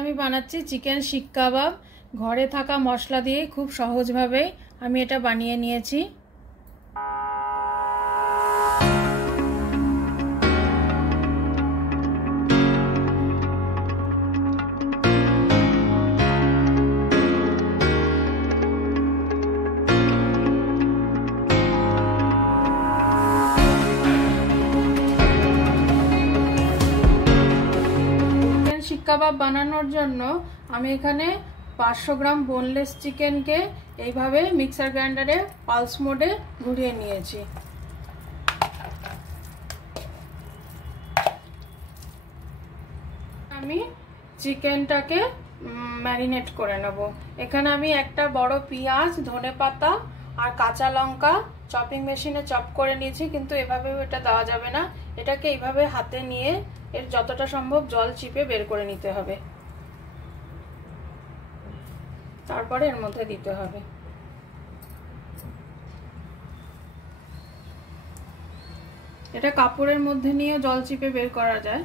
আমি বানাচ্ছি চিকেন শিক কাবাব। ঘরে থাকা মশলা দিয়ে খুব সহজভাবে আমি এটা বানিয়ে নিয়েছি। শিক কাবাব বানানোর জন্য আমি এখানে 500 গ্রাম বোনলেস চিকেনকে এইভাবে মিক্সার গ্রাইন্ডারে পালস মোডে ঘুরিয়ে নিয়েছি। আমি চিকেনটাকে ম্যারিনেট করে নেব। এখানে আমি একটা বড় পেঁয়াজ, ধনেপাতা আর কাঁচা লঙ্কা চপিং মেশিনে চপ করে নিয়েছি, কিন্তু এভাবে এটা দেওয়া যাবে না। এটাকে এইভাবে হাতে নিয়ে এর যতটা সম্ভব জল চিপে বের করে নিতে হবে, তারপরে এর মধ্যে দিতে হবে। এটা কাপড়ের মধ্যে নিয়ে জল চিপে বের করা যায়।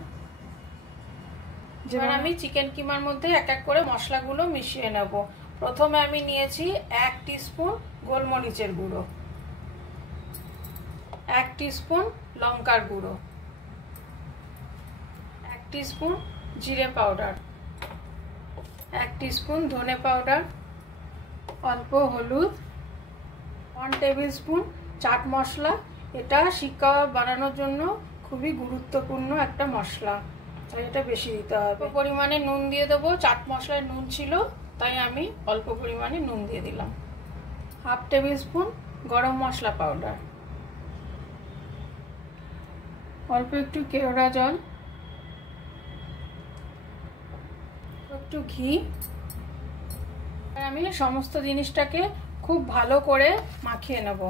যেমন আমি চিকেন কিমার মধ্যে এক এক করে মশলাগুলো মিশিয়ে নেব। প্রথমে আমি নিয়েছি 1 টিস্পুন গোলমরিচের গুঁড়ো, 1 টিস্পুন লঙ্কার গুঁড়ো, 1 টিস্পুন জিরে পাউডার, 1 টিস্পুন ধনে পাউডার, অল্প হলুদ, 1 টেবিল স্পুন চাট মশলা। এটা শিক কাবাব বানানোর জন্য খুবই গুরুত্বপূর্ণ একটা মশলা, তাই এটা বেশি দিতে হবে। পরিমাণে নুন দিয়ে দেবো। চাট মশলায় নুন ছিল, তাই আমি অল্প পরিমাণে নুন দিয়ে দিলাম। 1/2 টেবিল স্পুন গরম মশলা পাউডার, অল্প একটু কেওড়া জল, একটু ঘি। আমি সমস্ত জিনিসটাকে খুব ভালো করে মাখিয়ে নেব।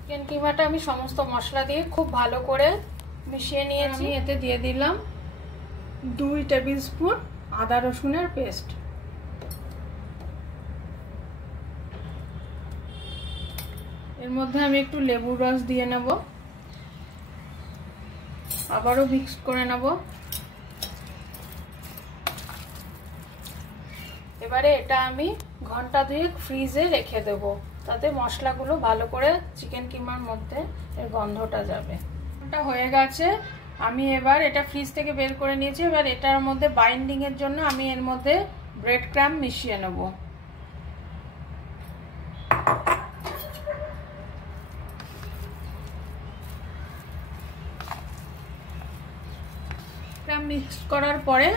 চিকেন কিমাটা আমি সমস্ত মশলা দিয়ে খুব ভালো করে মিশিয়ে নিয়েছি। এতে দিয়ে দিলাম 2 টেবিল স্পুন আদা রসুনের পেস্ট, এর মধ্যে আমি একটু লেবুর রস দিয়ে নেব, আবারও মিক্স করে নেব। এবারে এটা আমি ঘন্টা 2 ফ্রিজে রেখে দেব, তাতে মশলাগুলো ভালো করে চিকেন কিমার মধ্যে এর গন্ধটা যাবে। এটা হয়ে গেছে। আমি এবার এটা ফ্রিজ থেকে বের করে নিয়েছি। এবার এটার মধ্যে বাইন্ডিং এর জন্য আমি এর মধ্যে ব্রেড ক্রাম্ব মিশিয়ে নেব। মিক্স করার পরে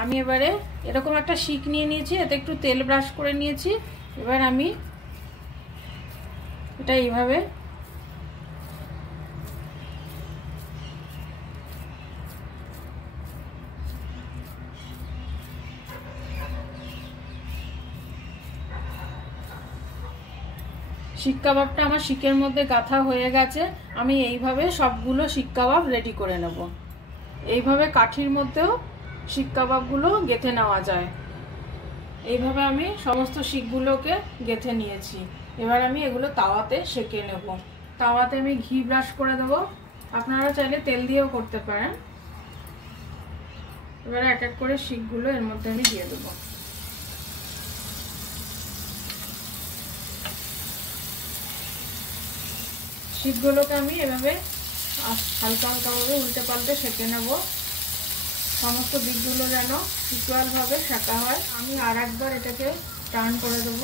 আমি এবারে এরকম একটা শিক নিয়ে নিয়েছি, এতে একটু তেল ব্রাশ করে নিয়েছি। এবার আমি এটা এইভাবে শিক কাবাবটা আমার শিকের মধ্যে গাঁথা হয়ে গেছে। আমি এইভাবে সবগুলো শিক কাবাব রেডি করে নেব। এইভাবে কাঠির মধ্যেও শিক কাবাবগুলো গেঁথে নেওয়া যায়। এইভাবে আমি সমস্ত শিকগুলোকে গেঁথে নিয়েছি। এবার আমি এগুলো তাওয়াতে সেঁকে নেব। তাওয়াতে আমি ঘি ব্রাশ করে দেব, আপনারা চাইলে তেল দিয়েও করতে পারেন। এবার এক এক করে শিকগুলো এর মধ্যে আমি দিয়ে দেব। শিকগুলোকে আমি এভাবে হালকা হালকাভাবে উল্টে পাল্টে সেঁকে নেব, সমস্ত দিকগুলো যেন ইকুয়ালভাবে সেঁকা হয়। আমি আর একবার এটাকে টার্ন করে দেব।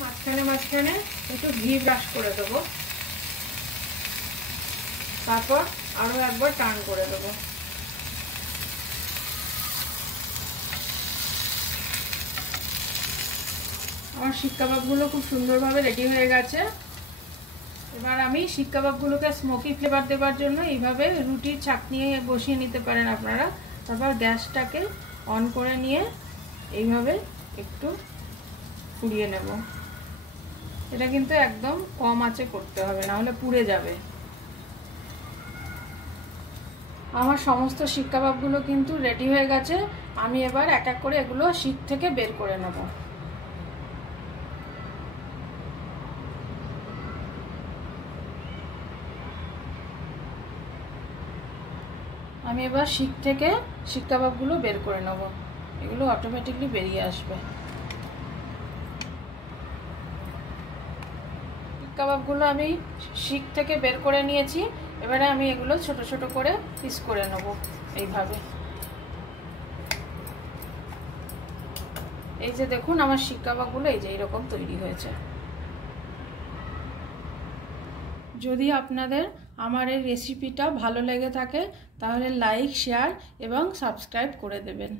মাঝখানে মাঝখানে একটু ঘি ব্রাশ করে দেব, তারপর আরো একবার টার্ন করে দেব। আমার শিক কাবাবগুলো খুব সুন্দরভাবে রেডি হয়ে গেছে। এবার আমি শিক কাবাবগুলোকে স্মোকি ফ্লেভার দেওয়ার জন্য এইভাবে রুটির ছাঁকনি বসিয়ে নিতে পারেন আপনারা। তারপর গ্যাসটাকে অন করে নিয়ে এইভাবে একটু পুড়িয়ে নেব। এটা কিন্তু একদম কম আঁচে করতে হবে, না হলে পুড়ে যাবে। আমার সমস্ত শিক কাবাবগুলো কিন্তু রেডি হয়ে গেছে। আমি এবার এক এক করে এগুলো শিক থেকে বের করে নেব। আমি এবার শিক থেকে শিক কাবাবগুলো বের করে নেব, এগুলো অটোমেটিকলি বেরিয়ে আসবে। শিক কাবাবগুলো আমি শিক থেকে বের করে নিয়েছি, এবারে আমি এগুলো ছোট ছোট করে পিস করে নেব এইভাবে। এই যে দেখুন আমার শিক কাবাবগুলো এই যে এইরকম তৈরি হয়েছে। যদি আপনাদের আমার এই রেসিপিটা ভালো লেগে থাকে তাহলে লাইক, শেয়ার এবং সাবস্ক্রাইব করে দেবেন।